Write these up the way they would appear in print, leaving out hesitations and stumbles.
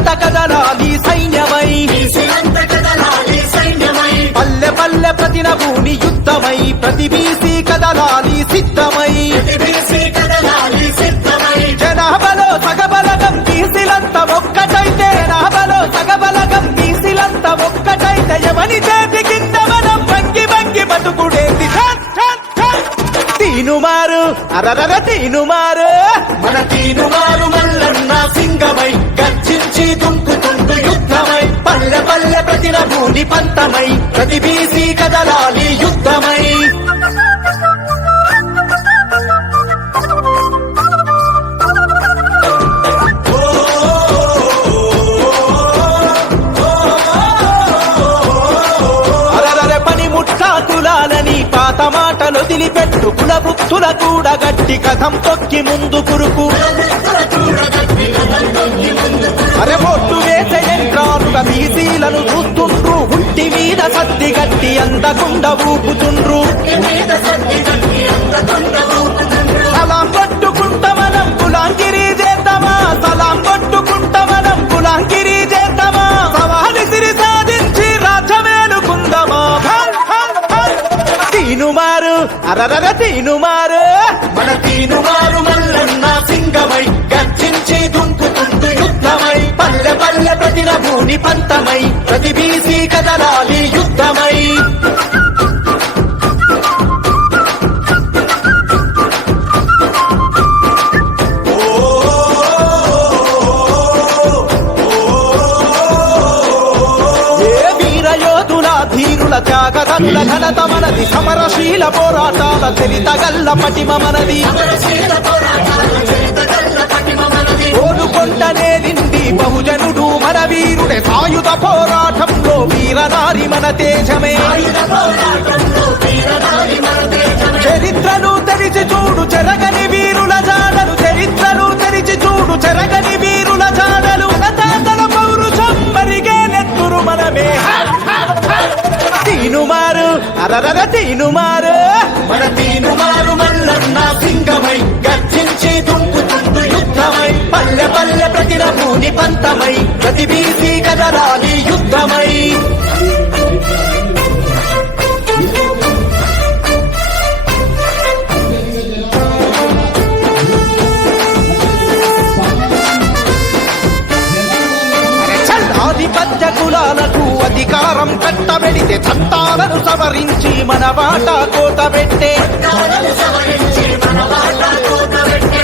కదలాలి సైన్యమై పల్లె పల్లె ప్రతి నభూని యుద్ధమై ప్రతి బీసీ కదలాలి సిద్ధమై జనాభాలో సగబలగం బీసీలంత ఒక్కటైతే జనాభాలో సగబలగం బీసీలంత ఒక్కటైతే ఎవని చేతి కింద మనం వంగి వంగి బతుకుడేది తీనుమారు అరరర తీనుమారు మన తీనుమారు మల్లన్న సింగమై గర్జించి దుంకుతుంటూ యుద్ధమై పల్లె పల్లె ప్రతి నభూని పంతమై ప్రతి బీసీ కదలాలి యుద్ధమై కులాలని పాత మాటలు తిలిపెట్టు కుల బుద్ధుల కూడా గట్టి కథం తొక్కి ముందు కురుకు అరే బొట్టు వేసే యంత్రాలుగా బీసీలను చూస్తుండ్రు గుట్టి మీద సత్తి గట్టి అందకుండా ఊపుతుండ్రు సలాం కొట్టుకుంటా మనం కులాంగిరి చేద్దామా సలాం కొట్టుకుంటా మనం కులాంగిరి చేద్దామా సవాలు సిరి సాధించి రాజ్యమేలుకుందామా తీనుమారు అరరర తీనుమారు మన తీనుమారు మల్లన్న సింగమై గర్జించి దుంకుతుంటూ యుద్ధమై పల్లె పల్లె ప్రతి నభూని పంతమై ప్రతి బీసీ కదలాలి యుద్ధమై త్యాగదనుల ఘనత మనది సమరశీల పోరాటాల చరితగల్ల పటిమ మనది కోలుకొండనే నిండి బహుజనుడు మన వీరుడే సాయుధ పోరాటంలో వీరనారి మన తేజమే చరిత్రను తెరిచి చూడు చెరగని వీరుల జాడలు చరిత్రను తెరిచి చూడు చెరగని వీరుల జాడలు తాతల పౌరుషం మరిగే నెత్తురు మనమే తీనుమారు అరరర తీనుమారు మన తీనుమారు మల్లన్న సింగమై గర్జించి దుంకుతుంటూ యుద్ధమై పల్లె పల్లె ప్రతి నభూని పంతమై ప్రతి బీసీ కదలాలి యుద్ధమై ఆధిపత్య కులాలకు అధికారం కట్టబెడితే చట్టాలను సవరించి మన వాటా కోతబెట్టే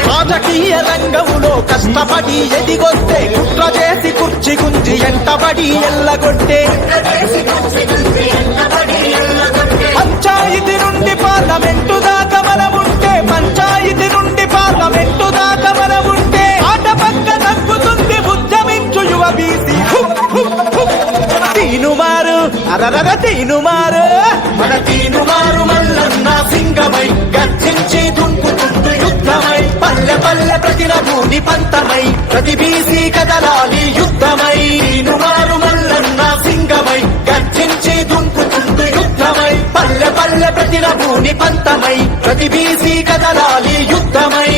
రాజకీయ రంగంలో కష్టపడి ఎదిగొస్తే కుట్ర చేసి కుర్చీ గుంజి ఎంటబడి ఎల్లగొట్టే పంచాయతీ నుండి పార్లమెంటు దాకా మనముంటే పంచాయతీ నుండి పార్లమెంటు దాకా మనముంటే ఆట పక్క తగ్గుతుంది ఉద్యమించు యువ బీసీ తీనుమారు అరరర తీనుమారు మన తీనుమారు మల్లన్న సింగమై గర్జించి దుంకుతుంటూ యుద్ధమై పల్లె పల్లె ప్రతి నభూని పంతమై ప్రతి బీసీ కదలాలి యుద్ధమై తీనుమారు మల్లన్న సింగమై గర్జించి దుంకుతుంటూ యుద్ధమై పల్లె పల్లె ప్రతి నభూని పంతమై ప్రతి బీసీ కదలాలి యుద్ధమై